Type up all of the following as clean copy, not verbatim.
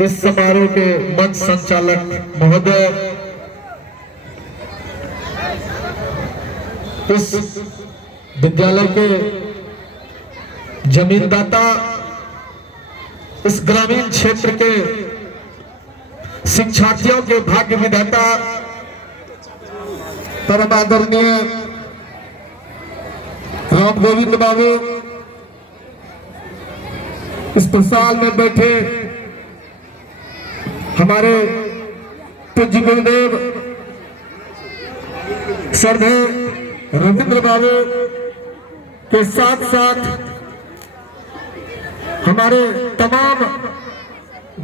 इस समारोह के मंच संचालक महोदय, इस विद्यालय के जमीनदाता, इस ग्रामीण क्षेत्र के शिक्षार्थियों के भाग्य विधाता परम आदरणीय राम गोविंद बाबू, इस प्रसाल में बैठे हमारे पूज्य गुरुदेव श्रद्धेय रविंद्र बाबू के साथ साथ हमारे तमाम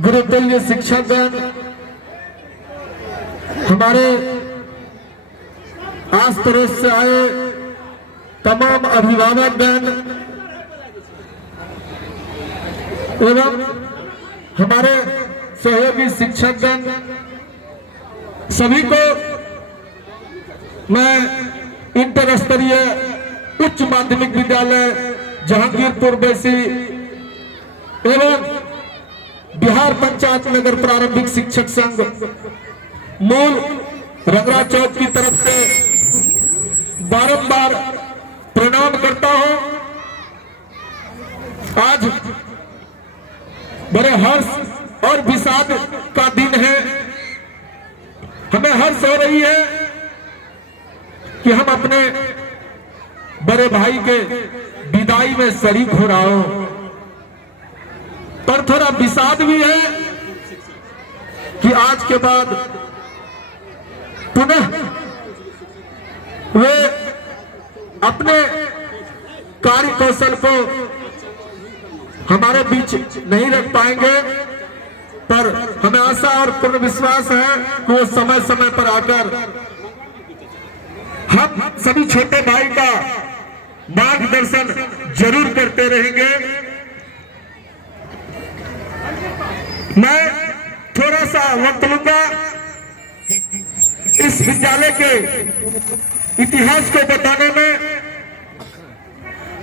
गुरुतुल्य शिक्षकगण, हमारे आस पड़ोस से आए तमाम अभिभावकगण एवं हमारे सहयोगी शिक्षकगण, सभी को मैं इंटर स्तरीय उच्च माध्यमिक विद्यालय जहांगीरपुर बैसी एवं बिहार पंचायत नगर प्रारंभिक शिक्षक संघ मूल रंगरा चौक की तरफ से बारंबार प्रणाम करता हूं। आज बड़े हर्ष और विषाद का दिन है। हमें हर्ष हो रही है कि हम अपने बड़े भाई के विदाई में शरीक हो रहा हूं, पर थोड़ा विषाद भी है कि आज के बाद पुनः वे अपने कार्य कौशल को हमारे बीच नहीं रख पाएंगे, पर हमें आशा और पूर्ण विश्वास है कि वो समय समय पर आकर हम सभी छोटे भाई का मार्गदर्शन जरूर करते रहेंगे। मैं थोड़ा सा वक्त लूंगा इस विद्यालय के इतिहास को बताने में।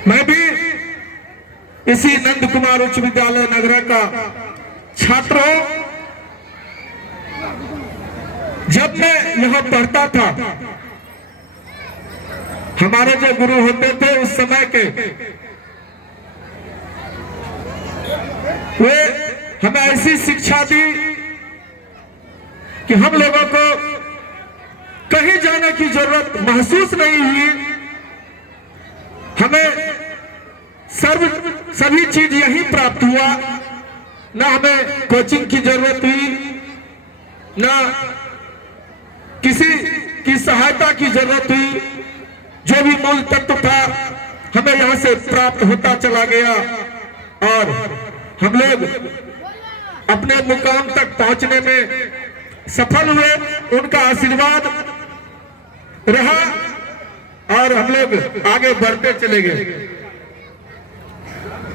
मैं भी इसी नंद कुमार उच्च विद्यालय नगरा का छात्र हूं। जब मैं यहां पढ़ता था, हमारे जो गुरु होते थे उस समय के, वे हमें ऐसी शिक्षा दी कि हम लोगों को कहीं जाने की जरूरत महसूस नहीं हुई। हमें सभी चीज यहीं प्राप्त हुआ, ना हमें कोचिंग की जरूरत हुई, ना किसी की सहायता की जरूरत हुई। जो भी मूल तत्व था हमें यहां से प्राप्त होता चला गया और हम लोग अपने मुकाम तक पहुंचने में सफल हुए। उनका आशीर्वाद रहा और हम लोग आगे बढ़ते चले गए।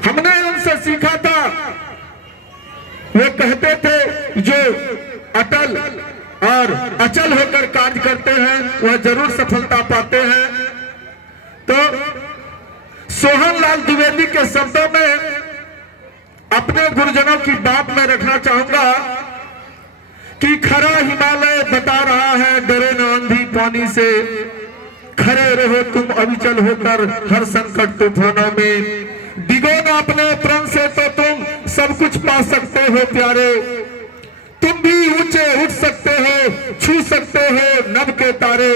हमने उनसे सीखा था, वे कहते थे जो अटल और अचल होकर कार्य करते हैं वह जरूर सफलता पाते हैं। तो सोहन लाल द्विवेदी के शब्दों में अपने गुरुजनों की बात मैं रखना चाहूंगा कि खरा हिमालय बता रहा है डरे न आंधी पानी से, खरे रहो तुम अविचल होकर हर संकट तूफानों में, डिगो न अपने प्रण से तो तुम सब कुछ पा सकते हो प्यारे, तुम भी ऊंचे उठ सकते हो, छू सकते हो नभ के तारे,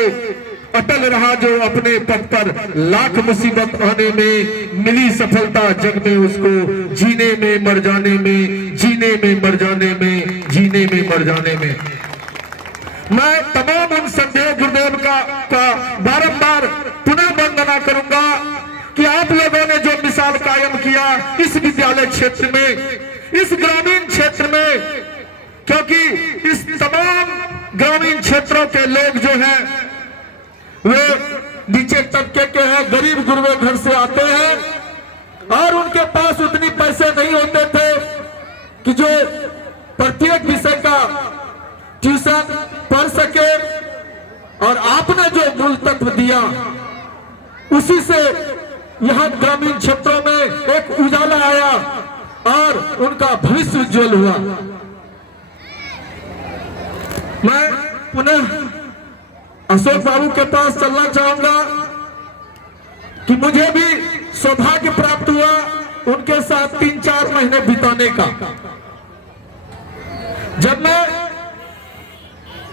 अटल रहा जो अपने पद पर, लाख मुसीबत आने में मिली सफलता जग में उसको, जीने में मर जाने में, जीने में मर जाने में, जीने में मर जाने में। मैं तमाम उन संदेह गुरुदेव का बारंबार पुनः वंदना करूंगा कि आप लोगों ने जो मिसाल कायम किया इस विद्यालय क्षेत्र में, इस ग्रामीण क्षेत्र में, क्योंकि इस तमाम ग्रामीण क्षेत्रों के लोग जो हैं वे नीचे तबके के हैं, गरीब गुरबे घर से आते हैं और उनके पास उतनी पैसे नहीं होते थे कि जो प्रत्येक विषय का ट्यूशन पढ़ सके। और आपने जो मूल तत्व दिया उसी से यहाँ ग्रामीण क्षेत्रों में एक उजाला आया और उनका भविष्य उज्जवल हुआ। मैं पुनः अशोक बाबू के पास चलना चाहूंगा कि मुझे भी सौभाग्य प्राप्त हुआ उनके साथ 3-4 महीने बिताने का। जब मैं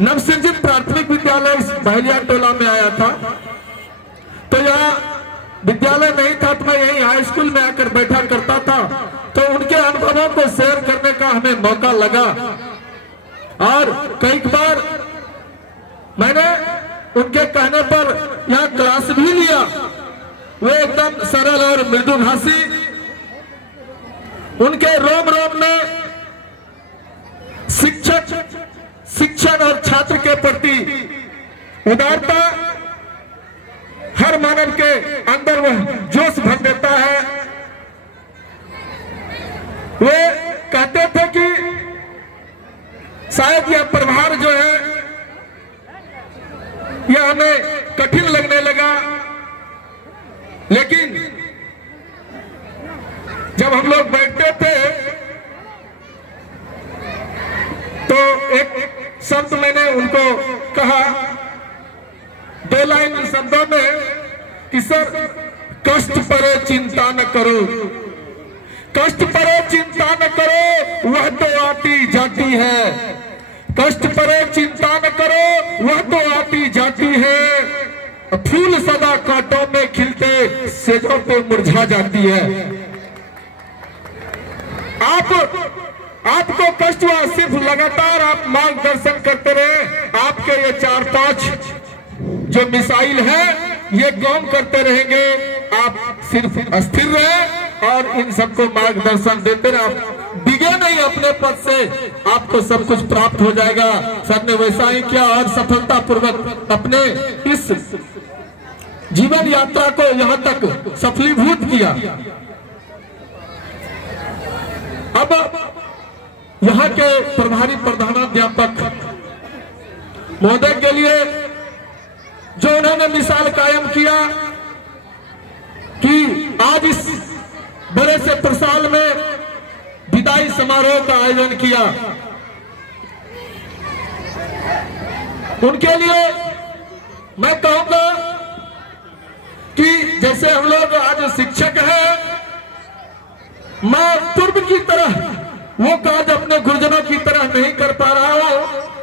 नवसृजित प्राथमिक विद्यालय बहलिया टोला में आया था तो यहाँ विद्यालय नहीं था, तो मैं यही हाई स्कूल में आकर बैठा करता था। तो उनके अनुभवों को शेयर करने का हमें मौका लगा और कई बार मैंने उनके कहने पर यहाँ क्लास भी लिया। वे एकदम सरल और मृदुभाषी, उनके रोम रोम में शिक्षण और छात्र के प्रति उदारता हर मानव के अंदर वह जोश भर देता है। वे कहते थे कि शायद यह प्रभार जो है यह हमें कठिन लगने लगा, लेकिन जब हम लोग बैठते थे तो एक शब्द मैंने उनको कहा 2 लाइन शब्दों में कि सर कष्ट परे चिंता न करो, कष्ट परे चिंता न करो वह तो आती जाती है, कष्ट परे चिंता न करो वह तो आती जाती है, फूल सदा कांटों में खिलते सेजों पे मुरझा जाती है। आपको कष्ट हुआ, सिर्फ लगातार आप मार्गदर्शन करते रहे, आपके ये 4-5 जो मिसाइल है ये काम करते रहेंगे। आप सिर्फ अस्थिर रहे और इन सबको मार्गदर्शन देते रहे, आप डिगे नहीं अपने पद से, आपको सब कुछ प्राप्त हो जाएगा। सर ने वैसा ही किया और सफलता पूर्वक अपने इस जीवन यात्रा को यहाँ तक सफलीभूत किया। अब यहाँ के प्रभारी प्रधानाध्यापक महोदय के लिए जो उन्होंने मिसाल कायम किया कि आज इस बड़े से प्रसाल में विदाई समारोह का आयोजन किया, उनके लिए मैं कहूंगा कि जैसे हम लोग आज शिक्षक हैं, मैं पूर्व की तरह वो काज अपने गुरुजनों की तरह नहीं कर पा रहा हूं,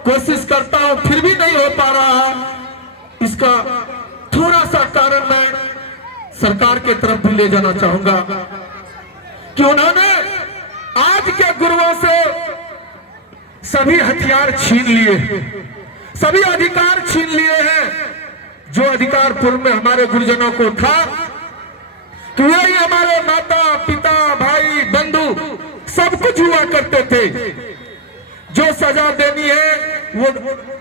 कोशिश करता हूं फिर भी नहीं हो पा रहा। इसका थोड़ा सा कारण मैं सरकार के तरफ भी ले जाना चाहूंगा कि उन्होंने आज के गुरुओं से सभी हथियार छीन लिए, सभी अधिकार छीन लिए हैं। जो अधिकार पूर्व में हमारे गुरुजनों को था कि वही हमारे माता पिता भाई बंधु सब कुछ हुआ करते थे, जो सजा देनी है वो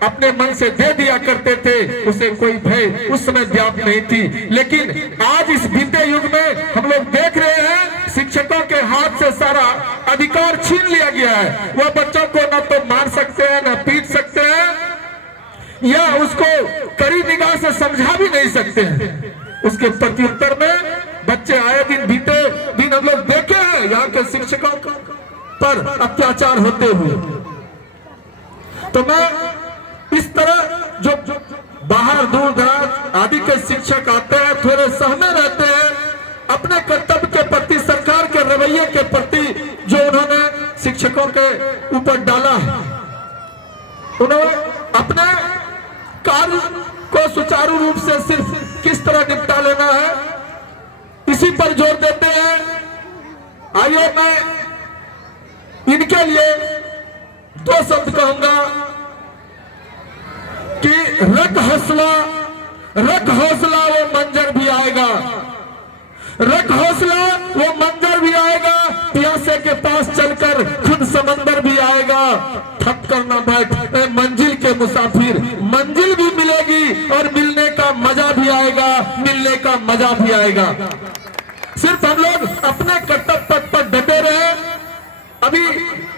अपने मन से दे दिया करते थे, उसे कोई भय उस समय व्याप्त नहीं थी। लेकिन आज इस बीते युग में हम लोग देख रहे हैं शिक्षकों के हाथ से सारा अधिकार छीन लिया गया है। वह बच्चों को न तो मार सकते हैं न पीट सकते हैं या उसको कड़ी निगाह से समझा भी नहीं सकते हैं। उसके प्रत्युत्तर में बच्चे आए दिन बीते दिन हम लोग देखे हैं यहाँ के शिक्षकों पर अत्याचार होते हुए। तो मैं इस तरह जो बाहर दूर दराज आदि के शिक्षक आते हैं, थोड़े सहमे रहते हैं अपने कर्तव्य के प्रति, सरकार के रवैये के प्रति जो उन्होंने शिक्षकों के ऊपर डाला है, उन्होंने अपने कार्य को सुचारू रूप से सिर्फ किस तरह निपटा लेना है इसी पर जोर देते हैं। आइए मैं इनके लिए 2 शब्द कहूंगा कि रख हौसला वो मंजर भी आएगा, रख हौसला वो मंजर भी आएगा, प्यासे के पास चलकर खुद समंदर भी आएगा। थक कर न बैठ मंजिल के मुसाफिर, मंजिल भी मिलेगी और मिलने का मजा भी आएगा, मिलने का मजा भी आएगा। सिर्फ हम लोग अपने कर्तव्य पथ पर डटे रहे। अभी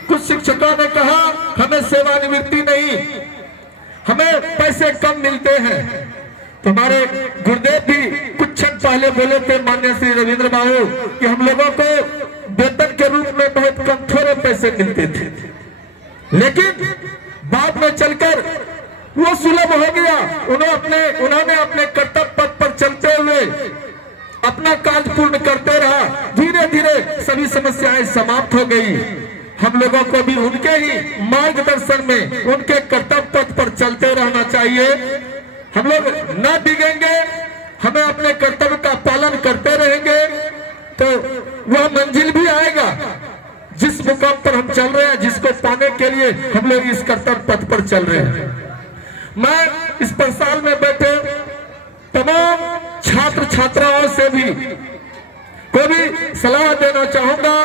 कुछ शिक्षकों ने कहा हमें सेवानिवृत्ति नहीं, हमें पैसे कम मिलते हैं। तो हमारे गुरुदेव भी कुछ क्षण पहले बोले थे माननीय श्री रविंद्र बाबू कि हम लोगों को वेतन के रूप में बहुत कम थोड़े पैसे मिलते थे, लेकिन बाद में चलकर वो सुलभ हो गया। उन्होंने अपने कर्तव्य पथ पर चलते हुए अपना कार्य पूर्ण करते रहा। धीरे धीरे सभी समस्याएं समाप्त हो गई। हम लोगों को भी उनके ही मार्गदर्शन में उनके कर्तव्य पथ पर चलते रहना चाहिए। हम लोग न डिगेंगे, हमें अपने कर्तव्य का पालन करते रहेंगे तो वह मंजिल भी आएगा जिस मुकाम पर हम चल रहे हैं, जिसको पाने के लिए हम लोग इस कर्तव्य पथ पर चल रहे हैं। मैं इस प्रसाल में बैठे तमाम छात्र छात्राओं से भी को भी सलाह देना चाहूंगा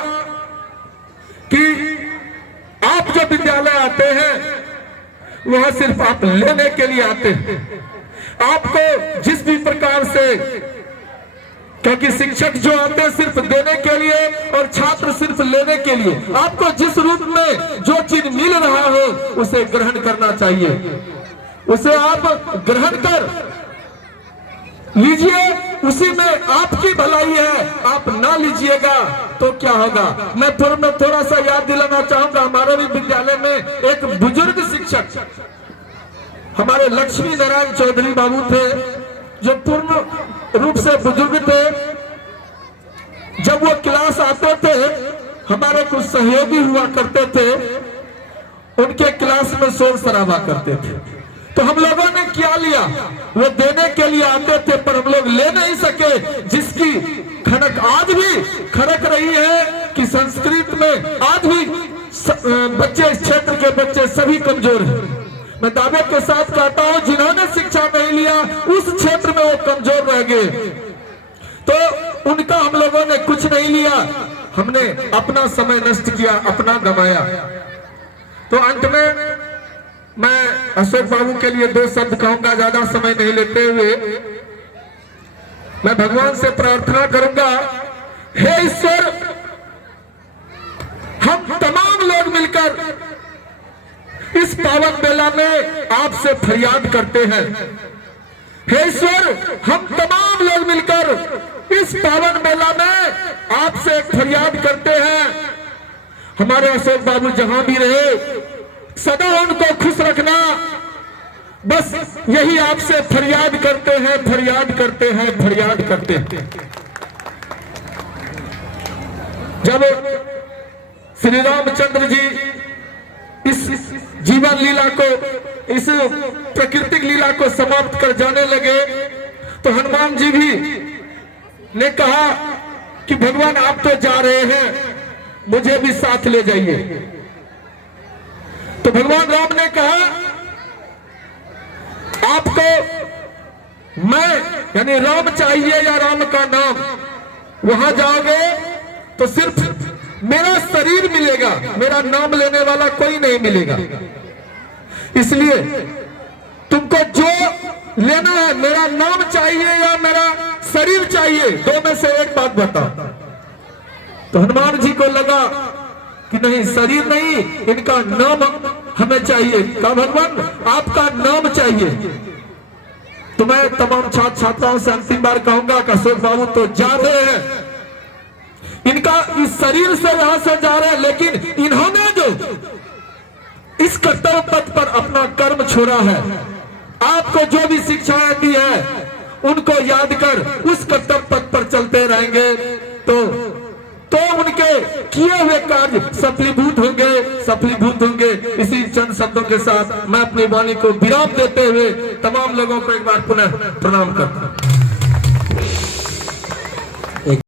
कि आप जो विद्यालय आते हैं वह सिर्फ आप लेने के लिए आते हैं। आपको जिस भी प्रकार से, क्योंकि शिक्षक जो आते हैं सिर्फ देने के लिए और छात्र सिर्फ लेने के लिए, आपको जिस रूप में जो चीज मिल रहा हो उसे ग्रहण करना चाहिए। उसे आप ग्रहण कर लीजिए, उसी में आपकी भलाई है। आप ना लीजिएगा तो क्या होगा। मैं थोड़ा सा याद दिलाना चाहूंगा, हमारे भी विद्यालय में एक बुजुर्ग शिक्षक हमारे लक्ष्मी नारायण चौधरी बाबू थे, जो पूर्ण रूप से बुजुर्ग थे। जब वो क्लास आते थे, हमारे कुछ सहयोगी हुआ करते थे, उनके क्लास में शोर शराबा करते थे। तो हम लोगों ने क्या लिया, वो देने के लिए आते थे पर हम लोग ले नहीं सके, जिसकी खनक आज भी खनक रही है कि संस्कृत में आज भी बच्चे, इस क्षेत्र के बच्चे सभी कमजोर हैं। मैं दावे के साथ कहता हूं, जिन्होंने शिक्षा नहीं लिया उस क्षेत्र में वो कमजोर रह गए। तो उनका हम लोगों ने कुछ नहीं लिया, हमने अपना समय नष्ट किया, अपना गंवाया। तो अंत में मैं अशोक बाबू के लिए 2 शब्द कहूंगा, ज्यादा समय नहीं लेते हुए। मैं भगवान से प्रार्थना करूंगा, हे ईश्वर, हम तमाम लोग मिलकर इस पावन बेला में आपसे फरियाद करते हैं। हे ईश्वर, हम तमाम लोग मिलकर इस पावन बेला में आपसे फरियाद करते हैं। हमारे अशोक बाबू जहां भी रहे सदा उनको खुश रखना, बस यही आपसे फरियाद करते हैं, फरियाद करते हैं, फरियाद करते हैं। जब श्री रामचंद्र जी इस जीवन लीला को, इस प्राकृतिक लीला को समाप्त कर जाने लगे तो हनुमान जी भी ने कहा कि भगवान आप तो जा रहे हैं, मुझे भी साथ ले जाइए। तो भगवान राम ने कहा, आपको मैं यानी राम चाहिए या राम का नाम, वहां जाओगे तो सिर्फ मेरा शरीर मिलेगा, मेरा नाम लेने वाला कोई नहीं मिलेगा। इसलिए तुमको जो लेना है, मेरा नाम चाहिए या मेरा शरीर चाहिए, 2 में से एक बात बताओ। तो हनुमान जी को लगा कि नहीं, शरीर नहीं, इनका नाम हमें चाहिए। कहा भगवान आपका नाम चाहिए। तो मैं तमाम छात्र छात्राओं से अंतिम बार कहूंगा कि अशोक बाबू तो जा रहे हैं, इनका इस शरीर से यहां से जा रहे हैं, लेकिन इन्होंने जो इस कर्तव्य पथ पर अपना कर्म छोड़ा है, आपको जो भी शिक्षाएं दी है उनको याद कर उस कर्तव्य पथ पर चलते रहेंगे तो उनके किए हुए कार्य सफलीभूत होंगे। इसी चंद शब्दों के साथ मैं अपनी वाणी को विराम देते हुए तमाम लोगों को एक बार पुनः प्रणाम करता हूं।